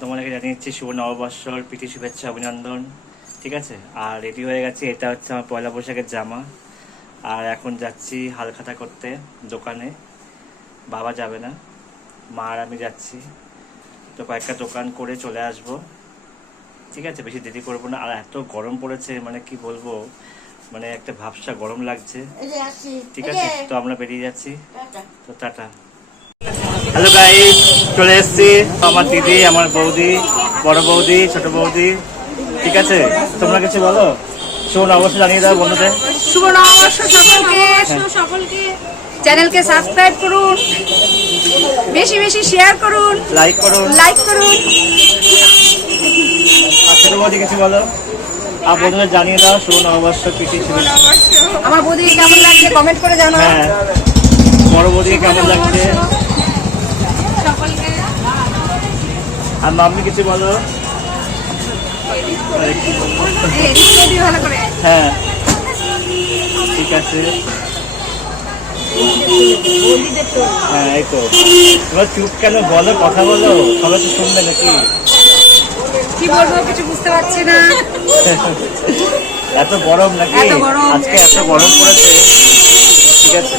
তোমাদেরকে জানিয়েছি শুভ নববর্ষর প্রীতি শুভেচ্ছা অভিনন্দন। ঠিক আছে, আর রেডি হয়ে গেছে। এটা হচ্ছে আমার পয়লা বৈশাখের জামা। আর এখন যাচ্ছি হালখাতা করতে দোকানে। বাবা যাবে না, মা আর আমি যাচ্ছি। তো কয়েকটা দোকান করে চলে আসব। ঠিক আছে, বেশি দেরি করবো না। আর এত গরম পড়েছে, মানে কি বলবো, মানে একটা ভাবসা গরম লাগছে। ঠিক আছে, তো আমরা বেরিয়ে যাচ্ছি। তো টাটা। হ্যালো গাইস, চলে এসেছি। আমার দিদি, আমার বৌদি, বড় বৌদি, ছোট বৌদি। ঠিক আছে, তোমরা কিছু বলো। শুভ নববর্ষ জানিয়ে দাও বন্ধুদের। শুভ নববর্ষ সকলকে। চ্যানেলকে সাবস্ক্রাইব করুন, বেশি বেশি শেয়ার করুন, লাইক করুন। আর ছোট বৌদি কিছু বলো। আর বন্ধুদের জানিয়ে দাও শুভ নববর্ষ প্রীতি শুভেচ্ছা। আমার বৌদিকে কেমন লাগছে কমেন্ট করে জানাও। হ্যাঁ, বড় বৌদিকে কেমন লাগছে। সকলকে। আর মাম্মি কিছু বলো। ভালো করে। হ্যাঁ, ঠিক আছে। হ্যাঁ, এই তো। তোমরা চুপ কেন, বলো, কথা বলো, সবাই তো শুনবে নাকি। কি বলবো কিছু বুঝতে পারছি না। এত গরম নাকি, এত গরম। আজকে এত গরম পড়েছে। ঠিক আছে।